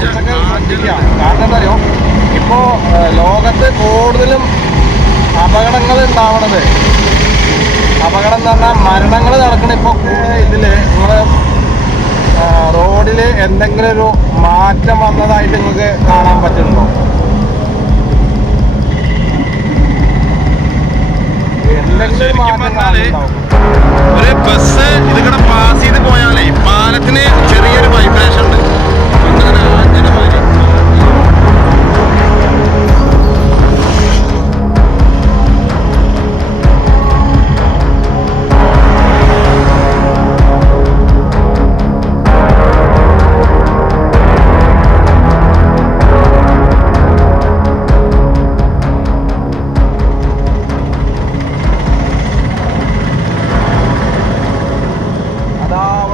കുറച്ചൊക്കെ ശ്രദ്ധിക്കുക. കാരണം എന്താ പറയുക, ഇപ്പോൾ ലോകത്ത് കൂടുതലും അപകടങ്ങൾ ഉണ്ടാവണത്, അപകടം എന്ന് പറഞ്ഞാൽ മരണങ്ങൾ നടക്കണ ഇപ്പോൾ ഇതിൽ നിങ്ങൾ റോഡിൽ എന്തെങ്കിലും ഒരു മാറ്റം വന്നതായിട്ട് നിങ്ങൾക്ക് കാണാൻ പറ്റുന്നുണ്ടോ? എന്തെങ്കിലും മാറ്റം കാണുന്നുണ്ടാവും. ഒരു ബസ് ഇതിവിടെ പാസ് ചെയ്ത് പോയാലേ പാലത്തിന് ചെറിയൊരു വൈബ്രേഷൻ ഉണ്ട്. അങ്ങനെ ആഞ്ഞിന്റെ മാതിരി.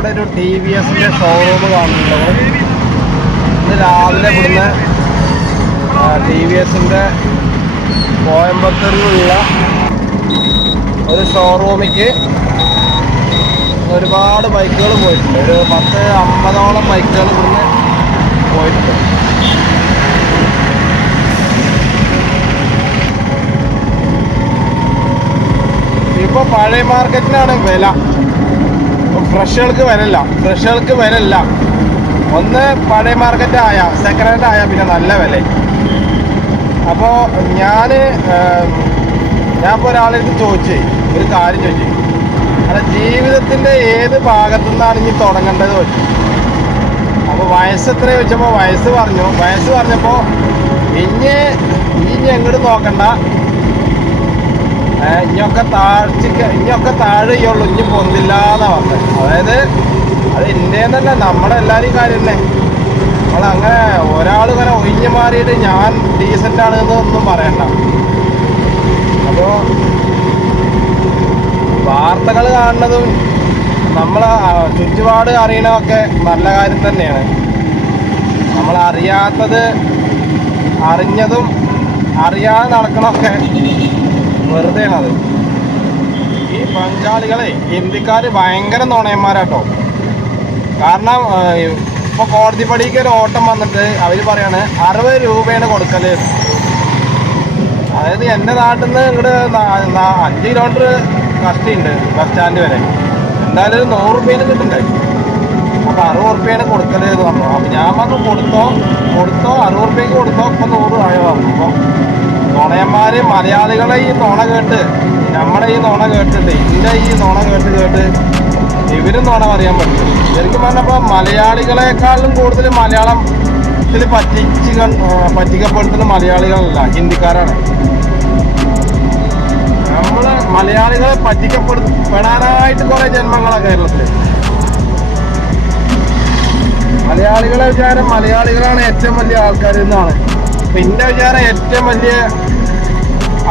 ഒരു TVSന്റെ ഷോറൂം കാണുന്നുണ്ടോ? ഇന്ന് രാവിലെ ഇവിടുന്ന് TVSന്റെ കോയമ്പത്തൂരിലുള്ള ഒരു ഷോറൂമിലേക്ക് ഒരുപാട് ബൈക്കുകൾ പോയിട്ടുണ്ട്. ഒരു 10-50ഓളം ബൈക്കുകൾ ഇവിടുന്ന് പോയിട്ടുണ്ട്. ഇപ്പോൾ പഴയ മാർക്കറ്റിനാണ് വില, ഫ്രഷുകൾക്ക് വിലല്ല. ഒന്ന് പഴയ മാർക്കറ്റ് ആയ സെക്കൻഡ് ഹാൻഡ് ആയ പിന്നെ നല്ല വില. അപ്പോൾ ഞാനിപ്പോൾ ഒരാളെടുത്ത് ഒരു കാര്യം ചോദിച്ചു, അല്ല ജീവിതത്തിൻ്റെ ഏത് ഭാഗത്തു നിന്നാണ് ഇനി തുടങ്ങേണ്ടത് ചോദിച്ചു. അപ്പോൾ വയസ്സ് എത്ര ചോദിച്ചപ്പോൾ വയസ്സ് പറഞ്ഞപ്പോൾ ഇനി എങ്ങോട്ട് നോക്കണ്ട, ഇനിയൊക്കെ താഴെ ചെയ്യുള്ളൂ, ഇനി പൊന്തില്ല എന്നാ പറഞ്ഞത്. അതായത് അത് ഇന്ത്യന്നല്ല, നമ്മുടെ എല്ലാവരെയും കാര്യം തന്നെ. നമ്മളങ്ങനെ ഒരാളിങ്ങനെ ഒഴിഞ്ഞു മാറിയിട്ട് ഞാൻ ഡീസൻ്റ് ആണ് എന്നൊന്നും പറയണ്ട. അപ്പോൾ വാർത്തകൾ കാണുന്നതും നമ്മളെ ചുറ്റുപാട് അറിയണതൊക്കെ നല്ല കാര്യം തന്നെയാണ്. നമ്മളറിയാത്തത് അറിഞ്ഞതും അറിയാതെ നടക്കണമൊക്കെ വെറുതെയാണത്. ഈ ബംഗാളികളെ ഹിന്ദിക്കാർ ഭയങ്കര നുണയന്മാരാട്ടോ. കാരണം ഇപ്പോൾ കോടതി പടിക്ക് ഒരു ഓട്ടം വന്നിട്ട് അവർ പറയാണ് 60 രൂപയാണ് കൊടുക്കല്. അതായത് എൻ്റെ നാട്ടിൽ നിന്ന് ഇങ്ങോട്ട് 5 കിലോമീറ്റർ കഷ്ടിയുണ്ട് ബസ് സ്റ്റാൻഡ് വരെ. എന്തായാലും 100 രൂപയിൽ കിട്ടുന്നുണ്ട്. അപ്പോൾ 60 രൂപയാണ് കൊടുക്കല് എന്ന് പറഞ്ഞു. അപ്പോൾ ഞാൻ പറഞ്ഞു കൊടുത്തോ 60 രൂപയ്ക്ക് കൊടുത്തോ, ഇപ്പോൾ 100 ആയോ പറഞ്ഞു. അപ്പോൾ നുണയന്മാര് മലയാളികളെ ഈ നുണ കേട്ട്, നമ്മുടെ ഈ നുണ കേട്ടിട്ട്, ഇതിൻ്റെ ഈ നുണ കേട്ട് ഇവരും നുണ പറയാൻ പറ്റും. ശരിക്കും പറഞ്ഞപ്പോൾ മലയാളികളെക്കാളും കൂടുതൽ മലയാളത്തിൽ പറ്റിക്കപ്പെടുത്തുന്ന മലയാളികളല്ല, ഹിന്ദിക്കാരാണ്. നമ്മൾ മലയാളികളെ പറ്റിക്കപ്പെടാനായിട്ട് കുറേ ജന്മങ്ങളാണ് കേരളത്തിൽ. മലയാളികളെ വിചാരം മലയാളികളാണ് ഏറ്റവും വലിയ ആൾക്കാർ എന്നാണ്. അപ്പം എൻ്റെ വിചാരം ഏറ്റവും വലിയ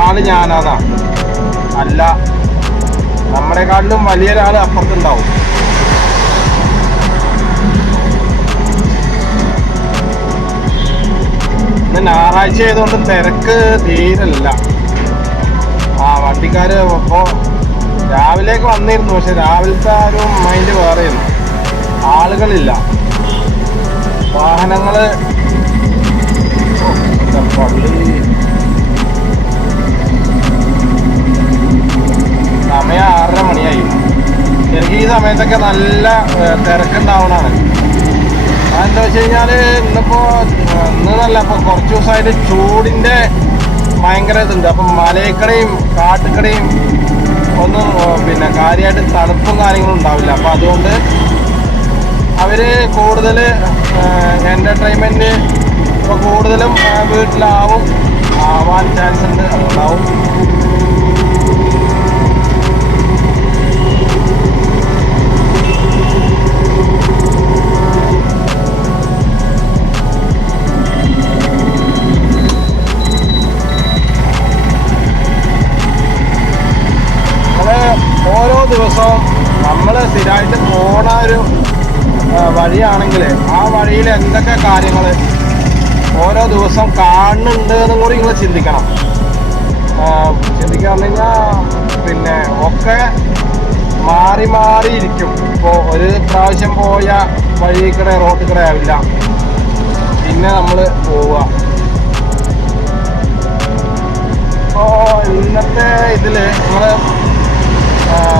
ആള് ഞാനാണ്. അല്ല, നമ്മളെക്കാട്ടിലും വലിയൊരാൾ അപ്പുറത്തുണ്ടാവും. ഇന്ന് ഞായറാഴ്ച ആയതുകൊണ്ട് തിരക്ക് തീരല്ല. വണ്ടിക്കാര് ഇപ്പോൾ രാവിലേക്ക് വന്നിരുന്നു, പക്ഷെ രാവിലത്തെ ആ ഒരു മൈൻഡ് വേറെയായിരുന്നു. ആളുകളില്ല, വാഹനങ്ങൾ പള്ളി. സമയം 6:30 മണിയായി. ശരിക്കും ഈ സമയത്തൊക്കെ നല്ല തിരക്കുണ്ടാവണതാണ്. അതെന്താ വെച്ച് കഴിഞ്ഞാൽ ഇന്നല്ല, ഇപ്പോൾ കുറച്ച് ദിവസമായിട്ട് ചൂടിൻ്റെ ഭയങ്കര ഇതുണ്ട്. അപ്പം മലയക്കടയും കാട്ടുകടയും ഒന്നും പിന്നെ കാര്യമായിട്ട് തണുപ്പും കാര്യങ്ങളും ഉണ്ടാവില്ല. അപ്പം അതുകൊണ്ട് അവർ കൂടുതൽ എൻ്റർടൈൻമെൻറ്റ് ഇപ്പോൾ കൂടുതലും ആവാൻ ചാൻസ് ഉണ്ട്. അതുകൊണ്ടാവും. ഓരോ ദിവസവും നമ്മൾ സ്ഥിരമായിട്ട് പോണ ഒരു വഴിയാണെങ്കിൽ ആ വഴിയിൽ എന്തൊക്കെ കാര്യങ്ങൾ ഓരോ ദിവസം കാണുന്നുണ്ട് എന്നും കൂടി നിങ്ങൾ ചിന്തിക്കണം. ചിന്തിക്കാന്ന് കഴിഞ്ഞാൽ പിന്നെ ഒക്കെ മാറി മാറിയിരിക്കും. ഇപ്പോൾ ഒരു പ്രാവശ്യം പോയ വഴി കൂടെ റോഡ് കൂടെ ആവില്ല, പിന്നെ നമ്മൾ പോവുക. അപ്പോൾ ഇന്നത്തെ ഇതിൽ നമ്മൾ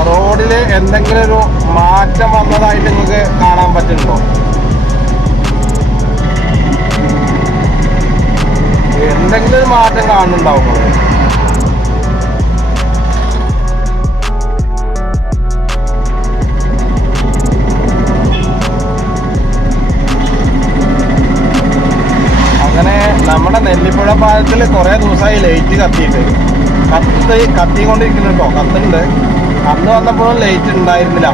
റോഡിൽ എന്തെങ്കിലും ഒരു മാറ്റം വന്നതായിട്ട് നിങ്ങൾക്ക് കാണാൻ പറ്റുന്നുണ്ടോ? എന്തെങ്കിലും ഒരു മാറ്റം കാണുന്നുണ്ടാവും നിങ്ങൾ? അങ്ങനെ നമ്മുടെ നെല്ലിപ്പുഴ പാലത്തിൽ കുറേ ദിവസമായി ലൈറ്റ് കത്തിക്കൊണ്ടിരിക്കുന്നു കേട്ടോ, കത്തുണ്ട്. അന്ന് വന്നപ്പോഴും ലൈറ്റ് ഉണ്ടായിരുന്നില്ല.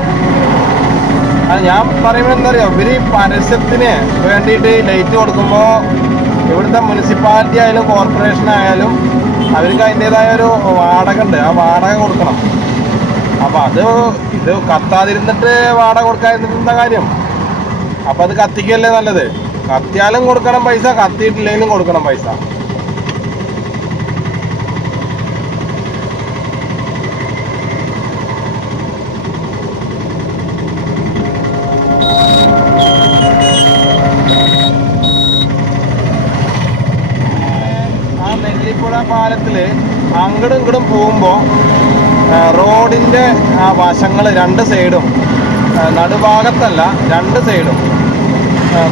അത് ഞാൻ പറയുമ്പോൾ എന്താ പറയുക, ഇവർ പരസ്യത്തിന് വേണ്ടിയിട്ട് ലൈറ്റ് കൊടുക്കുമ്പോൾ ഇവിടുത്തെ മുനിസിപ്പാലിറ്റി ആയാലും കോർപ്പറേഷൻ ആയാലും അവർക്ക് അതിൻ്റെതായ ഒരു വാടക ഉണ്ട്. ആ വാടക കൊടുക്കണം. അപ്പോൾ ഇത് കത്താതിരുന്നിട്ട് വാടക കൊടുക്കാതിരുന്നിട്ട് എന്താ കാര്യം? അപ്പോൾ അത് കത്തിക്കല്ലേ നല്ലത്. കത്തിയാലും കൊടുക്കണം പൈസ, കത്തിയിട്ടില്ലെങ്കിലും കൊടുക്കണം പൈസ. ആ നെല്ലിപ്പുഴ പാലത്തില് അങ്ങടും ഇങ്ങടും പോകുമ്പോൾ റോഡിൻ്റെ ആ വശങ്ങൾ രണ്ട് സൈഡും, നടുഭാഗത്തല്ല രണ്ട് സൈഡും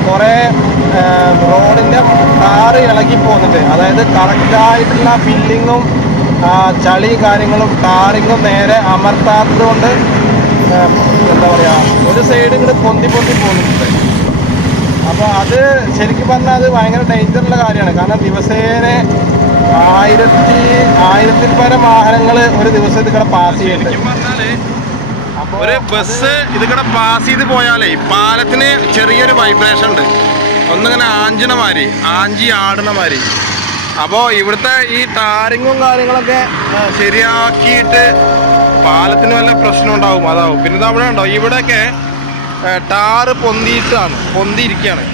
കുറേ റോഡിൻ്റെ ടാറ് ഇളകി പോകുന്നുണ്ട്. അതായത് കറക്റ്റായിട്ടുള്ള ഫില്ലിങ്ങും ചളി കാര്യങ്ങളും ടാറിങ്ങും നേരെ അമർത്താത്തതുകൊണ്ട് എന്താ പറയുക, ഒരു സൈഡ് ഇങ്ങോട്ട് പൊന്തി പോകുന്നുണ്ട്. അപ്പോൾ അത് ശരിക്കും പറഞ്ഞാൽ അത് ഭയങ്കര ഡേഞ്ചറുള്ള കാര്യമാണ്. കാരണം ദിവസേന 1000-ൽ പരം വാഹനങ്ങൾ ഒരു ദിവസം ഇതിവിടെ പാസ് ചെയ്യുന്നുണ്ട്. ഒരു ബസ് ഇതിവിടെ പാസ് ചെയ്ത് പോയാലേ പാലത്തിന് ചെറിയൊരു വൈബ്രേഷൻ ഉണ്ട്, ഒന്നിങ്ങനെ ആഞ്ചി ആടണ മാതിരി. അപ്പോൾ ഇവിടുത്തെ ഈ ടാറിങ്ങും കാര്യങ്ങളൊക്കെ ശരിയാക്കിയിട്ട് പാലത്തിന് വല്ല പ്രശ്നം ഉണ്ടാവും, അതാവും. പിന്നെ അവിടെ ഉണ്ടോ, ഇവിടെയൊക്കെ ടാറ് പൊന്തിയിരിക്കുകയാണ്.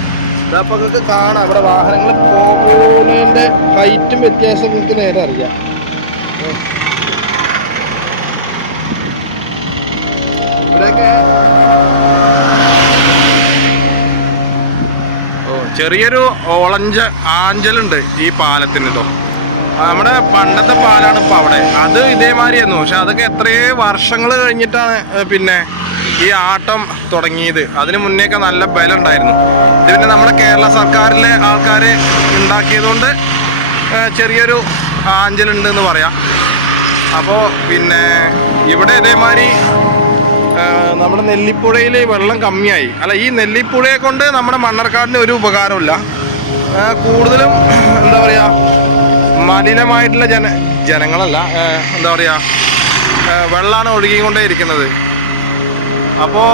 ഇതപ്പോൾ നിങ്ങൾക്ക് കാണാം, ഇവിടെ വാഹനങ്ങൾ പോകുന്നതിൻ്റെ ഹൈറ്റും വ്യത്യാസം നിങ്ങൾക്ക് നേരെ അറിയാം. ഇവിടെയൊക്കെ ചെറിയൊരു ആഞ്ചലുണ്ട് ഈ പാലത്തിന്. കേട്ടോ, നമ്മുടെ പണ്ടത്തെ പാലാണ് ഇപ്പോൾ അവിടെ. അത് ഇതേമാതിരിയായിരുന്നു. പക്ഷെ അതൊക്കെ എത്രയോ വർഷങ്ങൾ കഴിഞ്ഞിട്ടാണ് പിന്നെ ഈ ആട്ടം തുടങ്ങിയത്. അതിന് മുന്നേയൊക്കെ നല്ല ബലം ഉണ്ടായിരുന്നു. ഇത് പിന്നെ നമ്മുടെ കേരള സർക്കാരിലെ ആൾക്കാർ ഉണ്ടാക്കിയതുകൊണ്ട് ചെറിയൊരു ആഞ്ചലുണ്ട് എന്ന് പറയാം. അപ്പോൾ പിന്നെ ഇവിടെ ഇതേമാതിരി നമ്മുടെ നെല്ലിപ്പുഴയിൽ വെള്ളം കമ്മിയായി. അല്ല, ഈ നെല്ലിപ്പുഴയെ കൊണ്ട് നമ്മുടെ മണ്ണാർക്കാടിന് ഒരു ഉപകാരമില്ല. കൂടുതലും എന്താ പറയുക, മലിനമായിട്ടുള്ള ജനങ്ങളല്ല, എന്താ പറയുക, വെള്ളമാണ് ഒഴുകിക്കൊണ്ടേ ഇരിക്കുന്നത്. അപ്പോൾ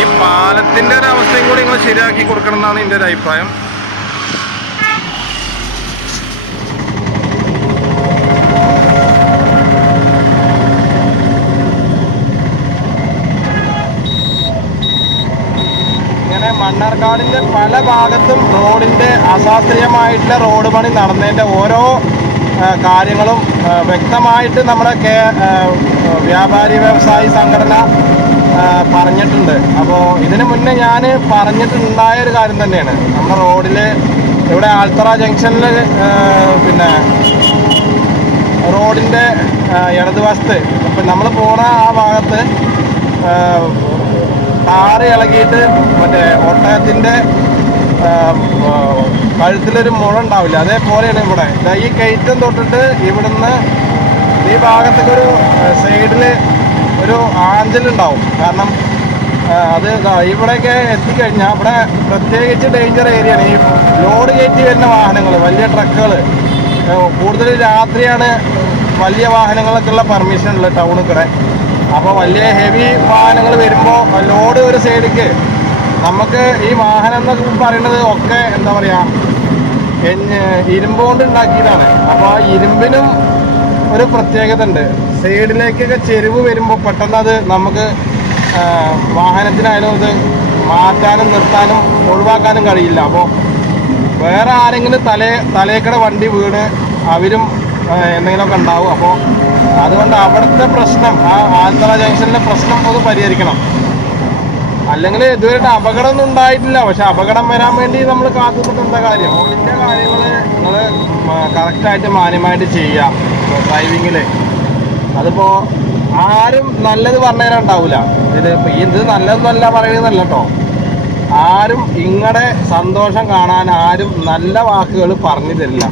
ഈ പാലത്തിൻ്റെ ഒരു അവസ്ഥയും കൂടി നിങ്ങൾ ശരിയാക്കി കൊടുക്കണം എന്നാണ് എൻ്റെ ഒരു അഭിപ്രായം. മണ്ണാർക്കാടിൻ്റെ പല ഭാഗത്തും റോഡിൻ്റെ അശാസ്ത്രീയമായിട്ടുള്ള റോഡ് പണി നടന്നതിൻ്റെ ഓരോ കാര്യങ്ങളും വ്യക്തമായിട്ട് നമ്മുടെ വ്യാപാരി വ്യവസായി സംഘടന പറഞ്ഞിട്ടുണ്ട്. അപ്പോൾ ഇതിന് മുന്നേ ഞാൻ പറഞ്ഞിട്ടുണ്ടായ ഒരു കാര്യം തന്നെയാണ്. നമ്മുടെ റോഡിൽ ഇവിടെ ആൽത്തറ ജംഗ്ഷനിൽ പിന്നെ റോഡിൻ്റെ ഇടതുവശത്ത് ഇപ്പം നമ്മൾ പോണ ആ ഭാഗത്ത് ടാറ് ഇളകിയിട്ട് മറ്റേ ഒട്ടകത്തിൻ്റെ കഴുത്തിലൊരു മുഴ ഉണ്ടാവില്ല, അതേപോലെയാണ് ഇവിടെ. ഈ കയറ്റം തൊട്ടിട്ട് ഇവിടുന്ന് ഈ ഭാഗത്തേക്കൊരു സൈഡിൽ ഒരു ആഞ്ചലുണ്ടാവും. കാരണം അത് ഇവിടെയൊക്കെ എത്തിക്കഴിഞ്ഞാൽ ഇവിടെ പ്രത്യേകിച്ച് ഡേഞ്ചർ ഏരിയയാണ്. ഈ ലോഡ് കയറ്റി വരുന്ന വാഹനങ്ങൾ, വലിയ ട്രക്കുകൾ, കൂടുതൽ രാത്രിയാണ് വലിയ വാഹനങ്ങൾക്കുള്ള പെർമിഷൻ ഉള്ളത് ടൗണിൽ കൂടെ. അപ്പോൾ വലിയ ഹെവി വാഹനങ്ങൾ വരുമ്പോൾ ലോഡ് ഒരു സൈഡിലേക്ക്, നമുക്ക് ഈ വാഹനം എന്നൊക്കെ പറയുന്നത് ഒക്കെ എന്താ പറയുക, ഇരുമ്പ് കൊണ്ട് ഉണ്ടാക്കിയതാണ്. അപ്പോൾ ആ ഇരുമ്പിനും ഒരു പ്രത്യേകത ഉണ്ട്. സൈഡിലേക്കൊക്കെ ചെരിവ് വരുമ്പോൾ പെട്ടെന്ന് അത് നമുക്ക് വാഹനത്തിനായാലും ഇത് മാറ്റാനും നിർത്താനും ഒഴിവാക്കാനും കഴിയില്ല. അപ്പോൾ വേറെ ആരെങ്കിലും തലേക്കടെ വണ്ടി വീണ് അവരും എന്തെങ്കിലുമൊക്കെ ഉണ്ടാവും. അപ്പോൾ അതുകൊണ്ട് അവിടുത്തെ പ്രശ്നം, ആ ആൽത്തറ ജംഗ്ഷനിലെ പ്രശ്നം ഒന്ന് പരിഹരിക്കണം. അല്ലെങ്കിൽ ഇതുവരെ അപകടമൊന്നും ഉണ്ടായിട്ടില്ല. പക്ഷെ അപകടം വരാൻ വേണ്ടി നമ്മൾ കാത്തുനിന്നിട്ട് എന്താ കാര്യം? റോഡിൻ്റെ കാര്യങ്ങൾ നിങ്ങൾ കറക്റ്റായിട്ട് മാന്യമായിട്ട് ചെയ്യുക ഡ്രൈവിങ്ങിൽ. അതിപ്പോൾ ആരും നല്ലത് പറഞ്ഞു തരാൻ ഉണ്ടാവില്ല. ഇത് നല്ലതൊന്നല്ല പറയുന്നതല്ല കേട്ടോ. ആരും ഇങ്ങടെ സന്തോഷം കാണാൻ ആരും നല്ല വാക്കുകൾ പറഞ്ഞു തരില്ല.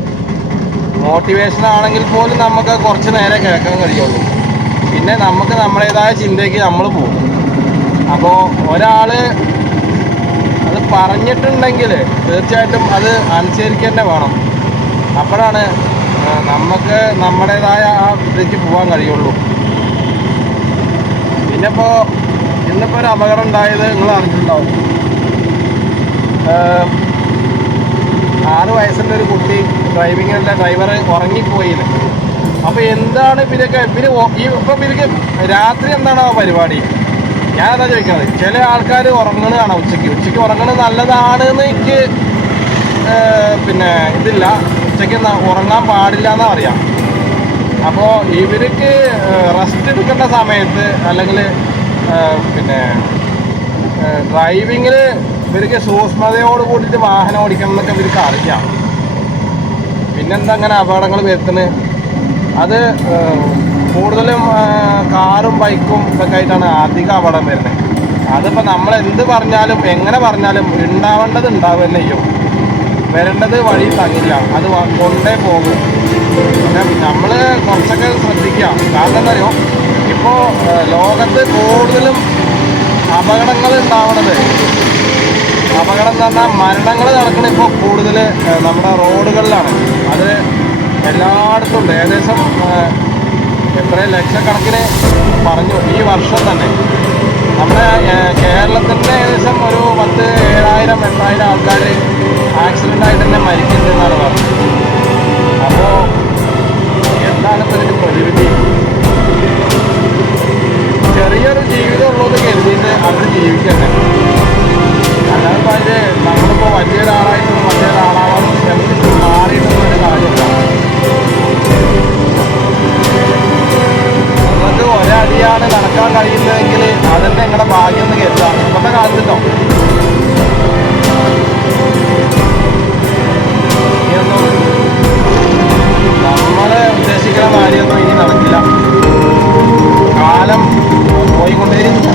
മോട്ടിവേഷൻ ആണെങ്കിൽ പോലും നമുക്ക് കുറച്ച് നേരെ കേൾക്കാൻ കഴിയുള്ളൂ. പിന്നെ നമുക്ക് നമ്മുടേതായ ചിന്തയ്ക്ക് നമ്മൾ പോകും. അപ്പോൾ ഒരാൾ അത് പറഞ്ഞിട്ടുണ്ടെങ്കിൽ തീർച്ചയായിട്ടും അത് അനുസരിക്കുക തന്നെ വേണം. അപ്പോഴാണ് നമുക്ക് നമ്മുടേതായ ആ ഇതിലേക്ക് പോകാൻ കഴിയുള്ളൂ. പിന്നെ ഇന്നിപ്പോൾ ഒരു അപകടം ഉണ്ടായത് നിങ്ങൾ അറിഞ്ഞിട്ടുണ്ടാവും. 6 വയസ്സിൻ്റെ ഒരു കുട്ടി ഡ്രൈവിങ്ങിൻ്റെ ഡ്രൈവർ ഉറങ്ങിപ്പോയില്ല. അപ്പോൾ എന്താണ് ഇവർക്ക് രാത്രി എന്താണ് ആ പരിപാടി? ഞാനതാ ചോദിക്കുന്നത്. ചില ആൾക്കാർ ഉറങ്ങണതാണ് ഉച്ചയ്ക്ക് ഉറങ്ങണത് നല്ലതാണ് എന്ന് എനിക്ക് ഇതില്ല. ഉച്ചയ്ക്ക് ഉറങ്ങാൻ പാടില്ല എന്നാ അറിയാം. അപ്പോൾ ഇവർക്ക് റെസ്റ്റ് എടുക്കേണ്ട സമയത്ത് അല്ലെങ്കിൽ ഡ്രൈവിങ്ങിൽ ഇവർക്ക് സൂക്ഷ്മതയോട് കൂടിയിട്ട് വാഹനം ഓടിക്കണം എന്നൊക്കെ ഇവർക്ക് അറിയാം. പിന്നെന്താ അങ്ങനെ അപകടങ്ങൾ വരുത്തുന്നത്? അത് കൂടുതലും കാറും ബൈക്കും ഇതൊക്കെ ആയിട്ടാണ് അധികം അപകടം വരുന്നത്. അതിപ്പോൾ നമ്മൾ എന്ത് പറഞ്ഞാലും എങ്ങനെ പറഞ്ഞാലും ഉണ്ടാവേണ്ടത് ഉണ്ടാവുക തന്നെ ചെയ്യും. വരേണ്ടത് വഴി തങ്ങില്ല, അത് കൊണ്ടേ പോകും. പിന്നെ നമ്മൾ കുറച്ചൊക്കെ ശ്രദ്ധിക്കുക. കാരണം എന്താ പറയുക, ഇപ്പോൾ ലോകത്ത് കൂടുതലും അപകടങ്ങൾ ഉണ്ടാവണത്, അപകടം എന്ന് പറഞ്ഞാൽ മരണങ്ങൾ നടക്കുന്നത് ഇപ്പോൾ കൂടുതൽ നമ്മുടെ റോഡുകളിലാണ്. അത് എല്ലായിടത്തും ഉണ്ട്. ഏകദേശം എത്രയും ലക്ഷക്കണക്കിന് പറഞ്ഞു ഈ വർഷം തന്നെ. നമ്മുടെ കേരളത്തിൻ്റെ ഏകദേശം ഒരു 7,000-8,000 ആൾക്കാർ ആക്സിഡൻ്റായിട്ട് തന്നെ മരിക്കുന്നുണ്ടെന്നാണ് പറഞ്ഞത്. അപ്പോൾ എന്താണ് ഇപ്പോൾ ഇതിൻ്റെ പ്രതിവിധി? ചെറിയൊരു ജീവിതം ഉള്ളത് കരുതിയിട്ട് അവർ ജീവിക്കട്ടെ. അല്ലാതെ ഇപ്പോൾ അതിൽ നമ്മളിപ്പോൾ വലിയൊരാളായിട്ടും മറ്റൊരാളാവാനും ശ്രമിച്ചിട്ട് മാറിയിട്ടൊന്നും ഒരു കാര്യമില്ല. നിങ്ങൾക്ക് ഒരടിയാണ് നടക്കാൻ കഴിയുന്നതെങ്കിൽ അതെന്നെ നിങ്ങളുടെ ഭാഗ്യം എന്ന് കരുതാം. ഇപ്പോഴത്തെ കാലത്തിട്ടോ ഇനിയൊന്നും നമ്മൾ ഉദ്ദേശിക്കുന്ന കാര്യമൊന്നും ഇനി നടക്കില്ല. കാലം പോയിക്കൊണ്ടേയിരിക്കും.